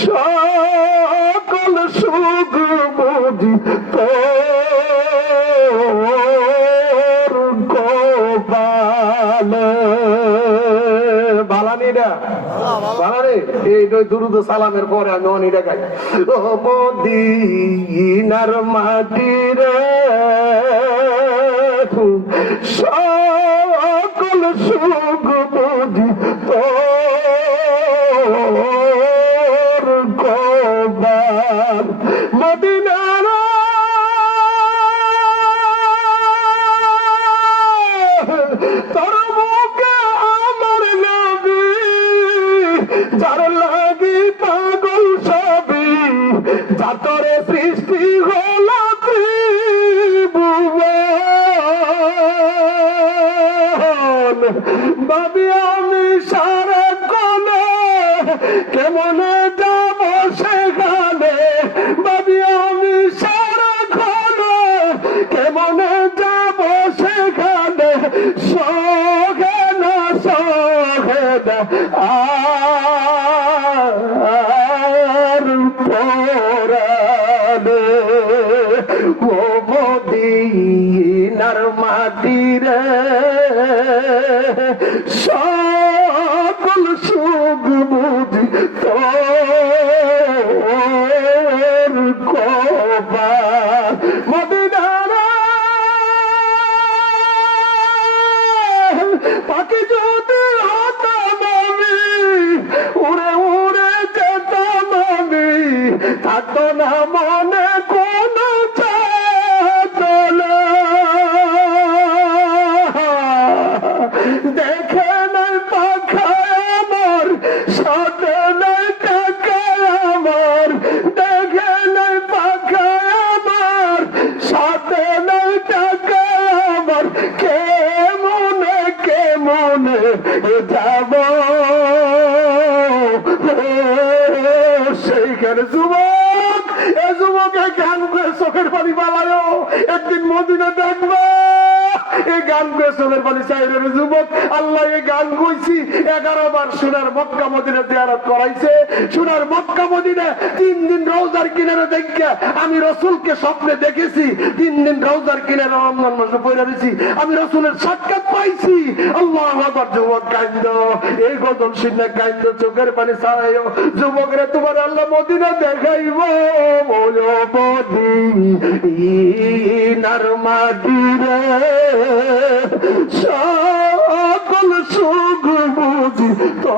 সকল সুখ বুঝি তোর গোপালে। বালানিটা বালানি এই দুরুদ সালামের পরে আমি অনিটা গাই। ও মদিনার মাটি রে সকল সুখ বুঝি তোর গোপাল। মদিনার তোর বুকে আমার নবী যার লাগি পাগল সবই যাতরে সৃষ্টি হল ত্রিভুবন। ভাবি আমি সারা কোনে কেমনে যাব সেখানে। ভাবি আমি সারা কোনে কেমনে যাব সেখানে। সহে না সহে না আর পরানে। ও মদিনার মাটি রে সকল সুখ বুঝি তোর গোপাল। মদিনার পাখি যদি হতাম আমি উড়ে উড়ে যেতাম আমি থাকতো না মনে কোনো চেতনা। দেখে নাই পাখায় আমার সাথে নাই টাকায় আমার। দেখে নাই পাখায় আমার সাথে নাই টাকায় আমার। কেমনে কেমনে যাব সেইখানে। যুবক এ যুবকে গান করে চোখের পানি পালায় একদিন মদিনা দেখবা। এই গান করে চোখের পানি চাইলে যুবক। আল্লাহ এই গান গইছি 11 বার সোনার মক্কা মদিনা জিয়ারত করাইছে। সোনার মক্কা মদিনা 3 দিন রওজার কিনারে দেখা আমি রসুলকে স্বপ্নে দেখেছি। 3 দিন রওজার কিনারে রমজান মাসে পড়ে রয়েছি আমি রসুলের সাক্ষাৎ পাইছি। আল্লাহু আকবার। যুবক কান্দ এই গজল শুনে কান্দ চোখের পানি ছাড়াইও। যুবকরা তোমার আল্লাহ মদিনা দেখাইব। মদিনার মাটি রে সকল সুখ বুঝি তো